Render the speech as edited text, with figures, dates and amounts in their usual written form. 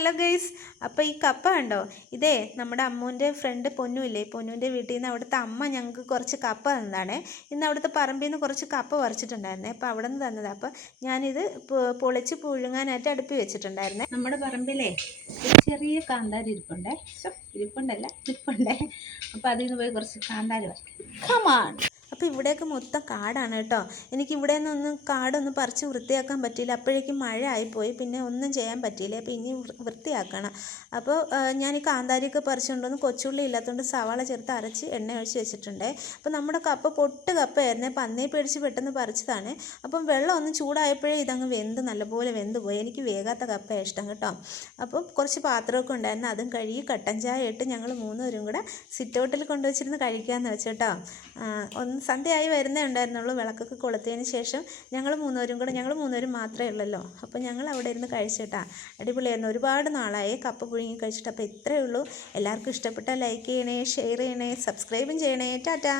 Hello guys, അപ്പോൾ ഈ കപ്പ കണ്ടോ? ഇതേ നമ്മുടെ അമ്മൂൻ്റെ ഫ്രണ്ട് പൊന്നു ഇല്ലേ, പൊന്നുവിൻ്റെ വീട്ടിൽ നിന്ന് അവിടുത്തെ അമ്മ ഞങ്ങൾക്ക് കുറച്ച് കപ്പ തന്നതാണേ. ഇന്ന് അവിടുത്തെ പറമ്പിൽ നിന്ന് കുറച്ച് കപ്പ പറിച്ചിട്ടുണ്ടായിരുന്നേ. അപ്പോൾ അവിടെ നിന്ന് തന്നതാണ്. അപ്പോൾ ഞാനിത് പൊളിച്ച് പുഴുങ്ങാനായിട്ട് അടുപ്പി വെച്ചിട്ടുണ്ടായിരുന്നേ. നമ്മുടെ പറമ്പിലേ ഒരു ചെറിയ കാന്താരി ഇരിപ്പുണ്ടേ. ഇരിപ്പുണ്ടേ. അപ്പോൾ അതിൽ നിന്ന് പോയി കുറച്ച് കാന്താരി പറിക്കും. കമാൺ. അപ്പോൾ ഇവിടെയൊക്കെ മൊത്തം കാടാണ് കേട്ടോ. എനിക്ക് ഇവിടെ നിന്നൊന്നും കാടൊന്നും പറിച്ച് വൃത്തിയാക്കാൻ പറ്റിയില്ല. അപ്പോഴേക്കും മഴ ആയിപ്പോയി, പിന്നെ ഒന്നും ചെയ്യാൻ പറ്റിയില്ല. അപ്പോൾ ഇനി വൃത്തിയാക്കണം. അപ്പോൾ ഞാൻ ഈ കാന്താരിയൊക്കെ പറിച്ചുകൊണ്ടുവന്ന് കൊച്ചുള്ളി ഇല്ലാത്തതുകൊണ്ട് സവാള ചേർത്ത് അരച്ച് എണ്ണ ഒഴിച്ച് വെച്ചിട്ടുണ്ട്. അപ്പോൾ നമ്മുടെ കപ്പ പൊട്ട് കപ്പയായിരുന്നേ. പന്നിയെ പേടിച്ച് പെട്ടെന്ന് പറിച്ചതാണ്. അപ്പം വെള്ളം ഒന്ന് ചൂടായപ്പോഴേ ഇതങ്ങ് നല്ലപോലെ വെന്ത് പോയി. എനിക്ക് വേകാത്ത കപ്പയാണ് ഇഷ്ടം കേട്ടോ. അപ്പം കുറച്ച് പാത്രമൊക്കെ ഉണ്ടായിരുന്നു, അതും കഴുകി കട്ടൻ ചായ ഇട്ട് ഞങ്ങൾ മൂന്നുപേരും കൂടെ സിറ്റ് ഔട്ടിൽ കൊണ്ടുവച്ചിരുന്ന് കഴിക്കാമെന്ന് വെച്ചേട്ടോ. ഒന്ന് സന്ധ്യയായി വരുന്നേ ഉണ്ടായിരുന്നുള്ളൂ. വിളക്കൊക്കെ കൊളുത്തിയതിന് ശേഷം ഞങ്ങൾ മൂന്നുപേരും മാത്രമേ ഉള്ളല്ലോ. അപ്പോൾ ഞങ്ങൾ അവിടെ ഇരുന്ന് കഴിച്ചിട്ടാ. അടിപൊളിയായിരുന്നു. ഒരുപാട് നാളായി കപ്പ പുഴുങ്ങി കഴിച്ചിട്ട്. അപ്പോൾ ഇത്രയേ ഉള്ളൂ. എല്ലാവർക്കും ഇഷ്ടപ്പെട്ടാൽ ലൈക്ക് ചെയ്യണേ, ഷെയർ ചെയ്യണേ, സബ്സ്ക്രൈബും ചെയ്യണേ. ടാറ്റാ.